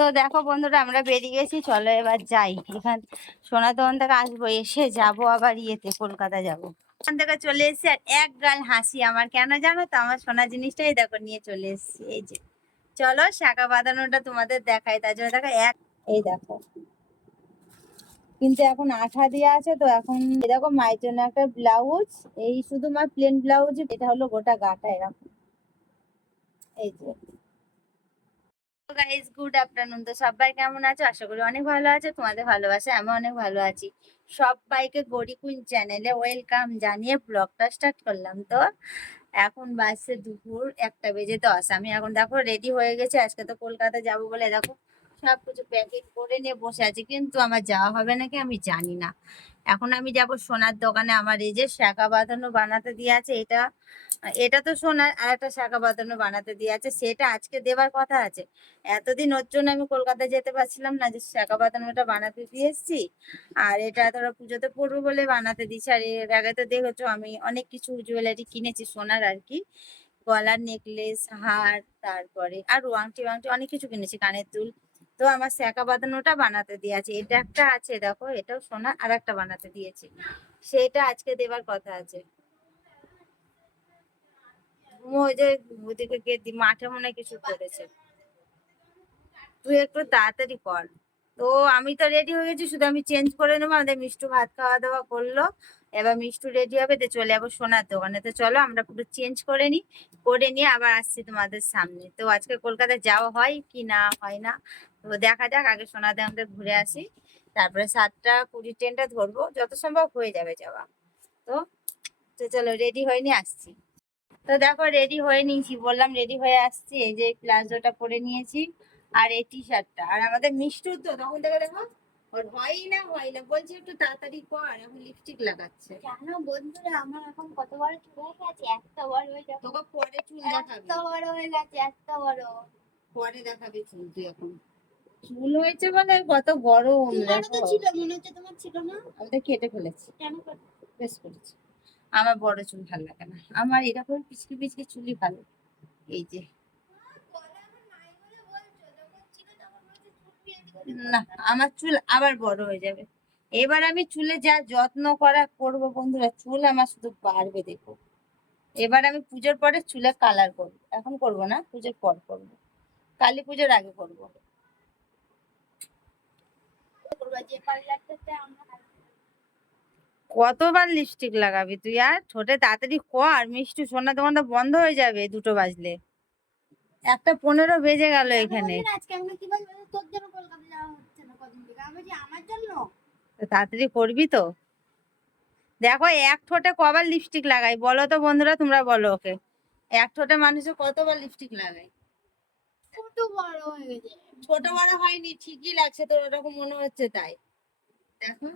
তো দেখো বন্ধুরা, আমরা বেরিয়ে গেছি, চলো এবার যাই। এখান সোনাতন থেকে আসবো, এসে যাবো আবার ইয়েতে, কলকাতা যাবো। ওখান থেকে চলে এসেছি আর এক গাল হাসি আমার, কেন জানো তো? আমার সোনা জিনিসটাই দেখো নিয়ে চলে এসেছি। এই যে চলো শাঁখা বাঁধানোটা তোমাদের দেখাই, তার জন্য দেখো এই দেখো, কিন্তু এখন আঠা দেওয়া আছে তো। এখন দেখো মায়ের জন্য একটা ব্লাউজ, এই শুধু মা প্লেন ব্লাউজ, এটা হলো গোটা গাটা এরকম। এই যে গাইস, গুড আফটারনুন। তো সবাই কেমন আছো? আশা করি অনেক ভালো আছো, তোমাদের ভালোবাসা আমি অনেক ভালো আছি। সবাইকে গৌরী কুইন চ্যানেলে ওয়েলকাম জানিয়ে ব্লগটা স্টার্ট করলাম। তো এখন বাজছে দুপুর 1:10। আমি এখন দেখো রেডি হয়ে গেছি, আজকে তো কলকাতা যাব বলে দেখো সবকিছু প্যাকেট করে নিয়ে বসে আছি, কিন্তু আমার যাওয়া হবে নাকি আমি জানি না। এখন আমি যাব সোনার দোকানে। আমার এই যে শাঁখা বাঁধানো বানাতে দিয়ে আছে, এটা এটা তো সোনার, আর একটা শাঁখা বাঁধানো বানাতে দিয়ে আছে, সেটা আজকে দেবার কথা আছে। এতদিন ওর জন্য আমি কলকাতা যেতে পারছিলাম না, যে শাঁখা বাঁধানোটা বানাতে দিয়ে এসছি। আর এটা ধরো পুজোতে পড়বো বলে বানাতে দিচ্ছি। আর এর আগে তো দেখেছো আমি অনেক কিছু জুয়েলারি কিনেছি সোনার আর কি, গলার নেকলেস, হার, তারপরে আর আংটি আংটি অনেক কিছু কিনেছি, কানের দুল। তো আমার শাঁখা বাঁধানোটা বানাতে দিয়ে আছে, এটা একটা আছে দেখো, এটাও সোনা, আর একটা বানাতে দিয়েছি, সেটা আজকে দেবার কথা আছে। ওই যে ওদিকে মাঠে মনে হয় কিছু করেছে, তুই একটু তাড়াতাড়ি কর। তো আমি তো রেডি হয়ে গেছি, শুধু আমি চেঞ্জ করে নেবো। আমাদের মিষ্টু ভাত খাওয়া দাওয়া করলো, এবার মিষ্টু রেডি হবে, তো চলে যাবো সোনার দোকানে। তো চলো আমরা পুরো চেঞ্জ করে নিই, করে নিয়ে আবার আসছি তোমাদের সামনে। তো আজকে কলকাতা যাওয়া হয় কি না হয় না, তো দেখা যাক। আগে সোনার দোকানটা ঘুরে আসি, তারপরে 7:20 ট্রেনটা ধরবো, যত সম্ভব হয়ে যাবে যাওয়া। তো তো চলো রেডি হয়ে নিয়ে আসছি। তো দেখো রেডি হয়ে নিয়েছি, বললাম রেডি হয়ে আসছি। এই যে প্লাজোটা পরে নিয়েছি, আর এই টি শার্টটা। আর আমাদের মিষ্টু তো তখন থেকে দেখো ওর হয় না বলছে একটু তাড়াতাড়ি কর, এখন লিপস্টিক লাগাচ্ছে। জানো বন্ধুরা, আমার এখন কত বড় চুল হয়ে গেছে, এত বড় হয়ে যাবে। তোকে পরে চুল দেখাবি, এত বড় হয়ে গেছে, এত বড়। পরে দেখাবি চুল। তুই এখন চুল হয়েছে বলে কত গরম তোমারও তো দেখো। ছিল, মনে হচ্ছে তোমার ছিল না। আমি তো কেটে ফেলেছি, কেন করো? বেশ করেছি। আমার বড় চুল ভালো লাগে না, আমার এরকম পিচকি পিচকি চুলই ভালো। এই যে না, আমার চুল আবার বড় হয়ে যাবে। এবার আমি চুলে যা যত্ন করা করব বন্ধুরা, চুল আমার শুধু বাড়বে দেখো। এবার আমি পুজোর পরে চুলে কালার করব, এখন করব না, পুজোর পর করব, কালী পুজোর আগে করব। যে পার্লারটাতে আমরা কতবার লিপস্টিক লাগাবি তুই? আর ঠোঁটে তাড়াতাড়ি কর, মিষ্টি সোনা দোকানটা বন্ধ হয়ে যাবে 2টো বাজলে। 1:15 বেজে গেল এখানে। আজকে আমরা কি বলবো, তোর জন্য কলকাতা যাওয়া হচ্ছে না কদিন থেকে, আমি বলছি আমার জন্য। তো তাড়াতাড়ি করবি তো। দেখো এক ঠোঁটে কবার লিপস্টিক লাগাই বলো তো বন্ধুরা, তোমরা বলো ওকে। এক ঠোঁটে মানুষে কতবার লিপস্টিক লাগাই? ছোট বড় হয়ে গেছে। ছোট বড় হয়নি, ঠিকই লাগছে তোর, ওরকম মনে হচ্ছে তাই। দেখো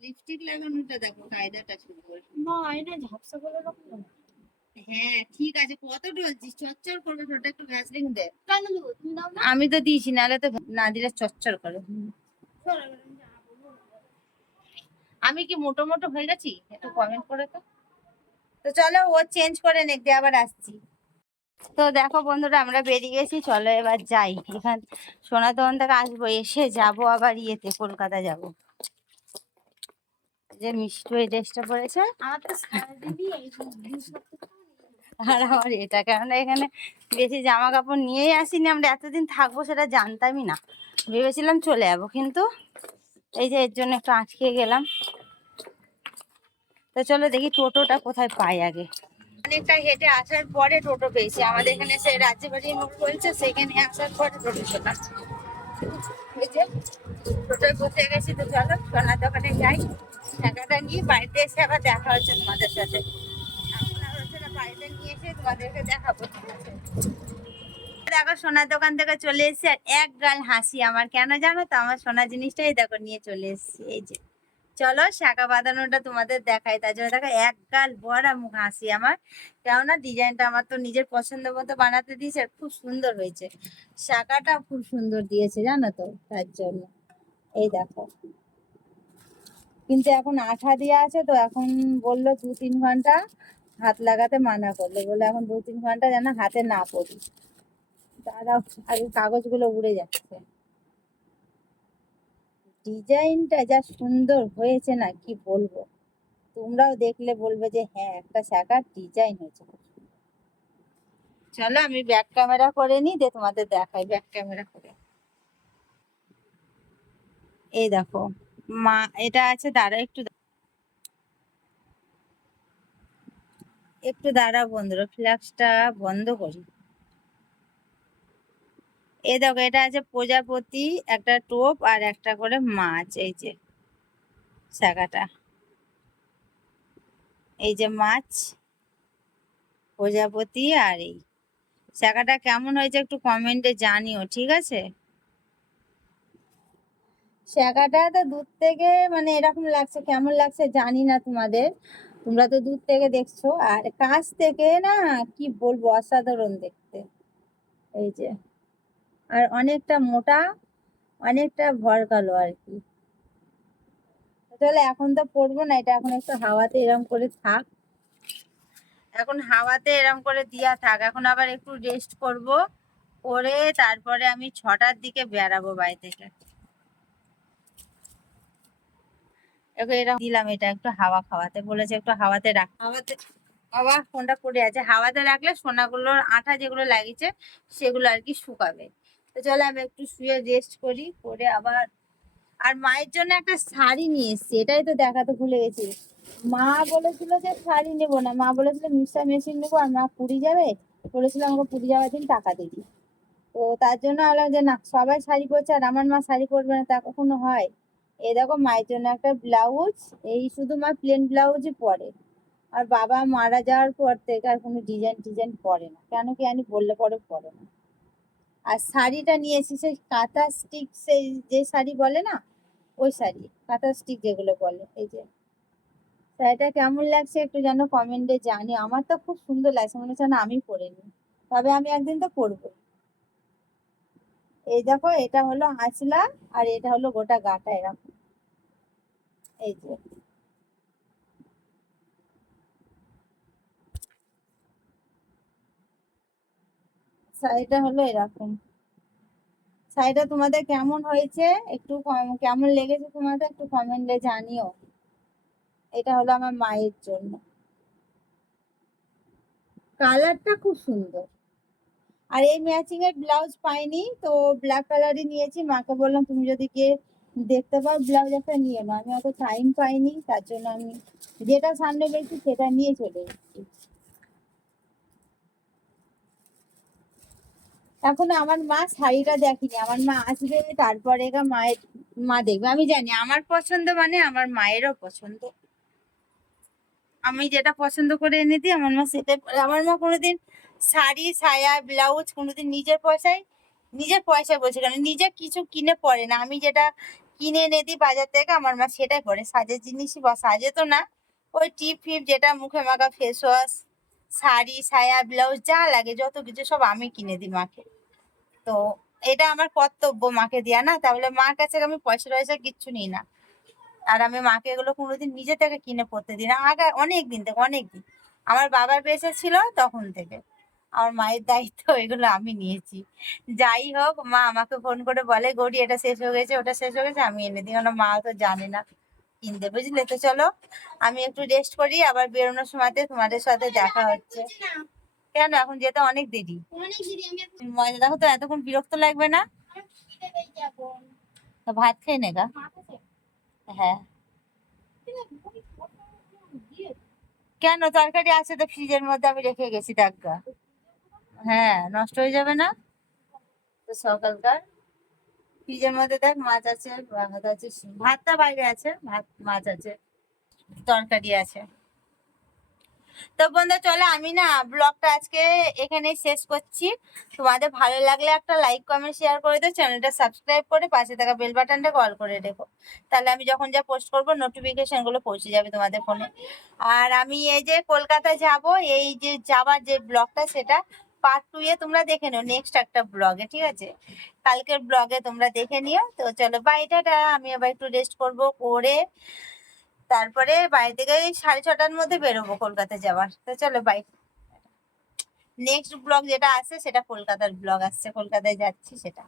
লিপস্টিক লাগানোটা দেখো, কায়দাটা সুন্দর। না, এটা ঝাপসা করে রাখো। হ্যাঁ ঠিক আছে, কত ডলছিস? চচ্চর করবে, ঠোঁটে একটু ভ্যাসলিন দে। কেন দেবো, তুমি দাও না। আমি তো দিয়েছি, নাহলে তো না দিলে চচ্চর করে। আমি কি মোটো মোটো হয়ে গেছি? একটু কমেন্ট করে তো। তো চলো ও চেঞ্জ করে নে, দিয়ে আবার আসছি। তো দেখো বন্ধুরা, আমরা বেরিয়ে গেছি, চলো এবার যাই। এখান সোনাতন থেকে আসবো, এসে যাবো আবার ইয়েতে, কলকাতা যাব। যে মিষ্টি এই ড্রেসটা পরেছে, আমার তো সারাদিনই এই আর আমার এটা, কেননা এখানে বেশি জামা কাপড় নিয়েই আসিনি। আমরা এতদিন থাকবো সেটা জানতামই না, ভেবেছিলাম চলে যাবো, কিন্তু এই যে এর জন্য একটু আটকে গেলাম। তো চলো দেখি টোটোটা কোথায় পাই আগে। অনেকটা হেঁটে আসার পরে টোটো পেয়েছি, আমাদের এখানে সে রাজ্যবাড়ির মোড় বলছে, সেখানে আসার পরে টোটো পেলাম। এই যে টোটোয় বসে গেছি। তো চলো সোনার দোকানে যাই, টাকাটা নিয়ে বাড়িতে এসে আবার দেখা হচ্ছে তোমাদের সাথে। এখন আর হচ্ছে না, বাড়িতে নিয়ে এসে তোমাদেরকে দেখাবো, ঠিক আছে? দেখো সোনার দোকান থেকে চলে এসেছি, আর এক গাল হাসি আমার, কেন জানো তো? আমার সোনা জিনিসটাই দেখো নিয়ে চলে এসেছি। এই যে চলো শাঁখা বাঁধানোটা তোমাদের দেখাই, তার জন্য দেখো এক গাল ভরা মুখ হাসি আমার। কেননা ডিজাইনটা আমার তো নিজের পছন্দ মতো বানাতে দিয়েছে, আর খুব সুন্দর হয়েছে। শাঁখাটা খুব সুন্দর দিয়েছে জানো তো, তার জন্য। এই দেখো, কিন্তু এখন আঠা দেওয়া আছে তো, এখন বললো 2-3 ঘন্টা হাত লাগাতে মানা করলো, বলে এখন 2-3 ঘন্টা যেন হাতে না পড়ি। দাঁড়াও, আগে কাগজগুলো উড়ে যাচ্ছে। ডিজাইনটা যা সুন্দর হয়েছে না, কি বলবো। তোমরাও দেখলে বলবে যে হ্যাঁ, একটা শাখার ডিজাইন হয়েছে। চলো আমি ব্যাক ক্যামেরা করে নিই, দিয়ে তোমাদের দেখাই ব্যাক ক্যামেরা করে। এই দেখো মা, এটা আছে, দাঁড়া একটু, একটু দাঁড়া বন্ধুরা, ফ্ল্যাক্সটা বন্ধ করি। এই দেখো, এটা আছে প্রজাপতি, একটা টোপ আর একটা করে মাছ। এই যে শাখাটা, এই যে মাছ, প্রজাপতি, আর এই শাখাটা কেমন হয়েছে একটু কমেন্টে জানিও, ঠিক আছে। শাখাটা তো দূর থেকে মানে এরকম লাগছে, কেমন লাগছে জানি না তোমাদের, তোমরা তো দূর থেকে দেখছো, আর কাছ থেকে না কি বলবো, অসাধারণ দেখতে। এই যে, আর অনেকটা মোটা, অনেকটা ভরকালো আর কি। তাহলে এখন তো পরবো না এটা, এখন একটু হাওয়াতে এরম করে থাক, এখন হাওয়াতে এরম করে দিয়া থাক। এখন আবার একটু রেস্ট করব, করে তারপরে আমি 6টার দিকে বেরাবো বাড়ি থেকে। এখন এরকম দিলাম, এটা একটু হাওয়া খাওয়াতে বলেছে, একটু হাওয়াতে রাখ, হাওয়াতে। বাবা ফোনটা পড়ে আছে, হাওয়াতে রাখলে সোনাগুলোর আঠা যেগুলো লাগিয়েছে সেগুলো আর কি শুকাবে। তো চলো আমি একটু শুয়ে রেস্ট করি, করে আবার। আর মায়ের জন্য একটা শাড়ি নিয়ে এসেছি, এটাই তো দেখাতে ভুলে গেছি। মা বলেছিল যে শাড়ি নেবো না, মা বলেছিল মিক্সার মেশিন নেবো, আর মা পুরী যাবে, বলেছিল আমাকে পুরী যাওয়ার দিন টাকা দিবি। তো তার জন্য ভাবলাম যে না, সবাই শাড়ি পরছে আর আমার মা শাড়ি পরবে না, তা কখনো হয়। এই দেখো মায়ের জন্য একটা ব্লাউজ, এই শুধু মা প্লেন ব্লাউজই পরে, আর বাবা মারা যাওয়ার পর থেকে আর কোনো ডিজাইন টিজাইন পরে না, কেন কি জানি, বললে পরে পরে না। আর শাড়িটা নিয়েছি সেই কাঁথা স্টিক, সেই যে শাড়ি বলে না, ওই শাড়ি, কাঁথা স্টিক যেগুলো বলে। এই যে শাড়িটা কেমন লাগছে একটু যেন কমেন্টে জানি, আমার তো খুব সুন্দর লাগছে, মনে হচ্ছে না আমি পরিনি, তবে আমি একদিন তো পরবো। এই দেখো, এটা হলো আঁচলা, আর এটা হলো গোটা গাটা এরকম। এই যে শাড়িটা হলো এরকম। শাড়িটা তোমাদের কেমন হয়েছে একটু কেমন লেগেছে তোমাদের একটু কমেন্টে জানিও। এটা হলো আমার মায়ের জন্য, কালারটা খুব সুন্দর। আর এই ম্যাচিং এর ব্লাউজ পাইনি, তো ব্ল্যাক কালারই নিয়েছি, মাকে বললাম তুমি যদি গিয়ে দেখতে পাও ব্লাউজ একটা নিয়ে নাও, আমি অত টাইম পাইনি, তার জন্য আমি যেটা সামনে দেখছি সেটা নিয়ে চলে এসেছি। এখন আমার মা শাড়িটা দেখেনি, আমার মা আসবে তারপরে মায়ের, মা দেখবে। আমি জানি আমার পছন্দ মানে আমার মায়েরও পছন্দ, আমি যেটা পছন্দ করে এনে দিই আমার মা সেটাই পরে। আমার মা কোনোদিন শাড়ি সায়া ব্লাউজ কোনোদিন নিজের পয়সায় বলছে কেন, নিজে কিছু কিনে পরে না, আমি যেটা কিনে এনে দিই বাজার থেকে আমার মা সেটাই পরে। সাজের জিনিসই বা সাজে তো না, ওই টিপ ফিপ যেটা মুখে মাখা, ফেস ওয়াশ, শাড়ি সায়া ব্লাউজ যা লাগে যত কিছু সব আমি কিনে দিই মাকে। তো এটা আমার কর্তব্য মাকে দেয়া, না তাহলে মার কাছে আমি পয়সা টয়সা কিচ্ছু নিই না। আর আমি মাকে এগুলো কোনোদিন নিজে থেকে কিনে পড়তে দিই না, আগে অনেক দিন থেকে, অনেক দিন আমার বাবার বেঁচে ছিল তখন থেকে আমার মায়ের দায়িত্ব এগুলো আমি নিয়েছি। যাই হোক, মা আমাকে ফোন করে বলে গৌরী এটা শেষ হয়ে গেছে, ওটা শেষ হয়ে গেছে, আমি এনে দিই, কারণ মা তো জানে না কিনতে, বুঝলে। তো চলো আমি একটু রেস্ট করি, আবার বেরোনোর সময়তে তোমাদের সাথে দেখা হচ্ছে। কেন এখন যেতে অনেক দেরি? অনেক দিদি আমি এখন মজা দেখো তো, এতক্ষণ বিরক্ত লাগবে না? খিদে পেয়ে যাবো। তো ভাত খেয়ে নেগা। মাছ আছে? হ্যাঁ। কিন্তু ওই ফটো দিয়ে কেন, তরকারি আছে তো ফ্রিজের মধ্যে, আমি রেখে গেছি টাটকা। হ্যাঁ, নষ্ট হয়ে যাবে না তো সকালকার। ফ্রিজের মধ্যে দেখ মাছ আছে, ভাত আছে, ভাতটা বাইরে আছে, ভাত মাছ আছে, তরকারি আছে। তো বন্ধু চলো আমি না ব্লগটা আজকে এখানেই শেষ করছি। তোমাদের ভালো লাগলে একটা লাইক কমেন্ট শেয়ার করে দিও, চ্যানেলটা সাবস্ক্রাইব করে পাশে থাকা বেল বাটনটা কল করে রেখো, তাহলে আমি যখন যা পোস্ট করবো নোটিফিকেশন গুলো পৌঁছে যাবে তোমাদের ফোনে। আর আমি এই যে কলকাতা যাব, এই যে যাবার যে ব্লগটা সেটা পার্ট 2 এ তোমরা দেখে নিও, নেক্সট একটা ব্লগে, ঠিক আছে, কালকের ব্লগে তোমরা দেখে নিও। তো চলো বাই টাটা, আমি আবার একটু রেস্ট করবো, করে তারপরে বাড়ি থেকে 6:30টার মধ্যে বেরোবো কলকাতা যাওয়ার। তো চলো বাই। নেক্সট ব্লগ যেটা আসছে সেটা কলকাতার ব্লগ আসছে, কলকাতায় যাচ্ছি সেটা।